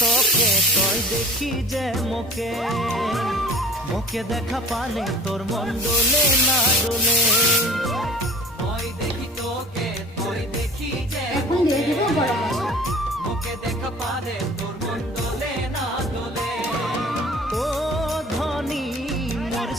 তোকে তই দেখি যে মোকে মোকে দেখা পালে তোর মন ডোলে না ডোলে তই দেখি তোকে তই দেখি যে এখন দিয়ে দিব গরম মশলা। মোকে দেখা পালে তোর মন ডোলে না ডোলে ও ধনী মোর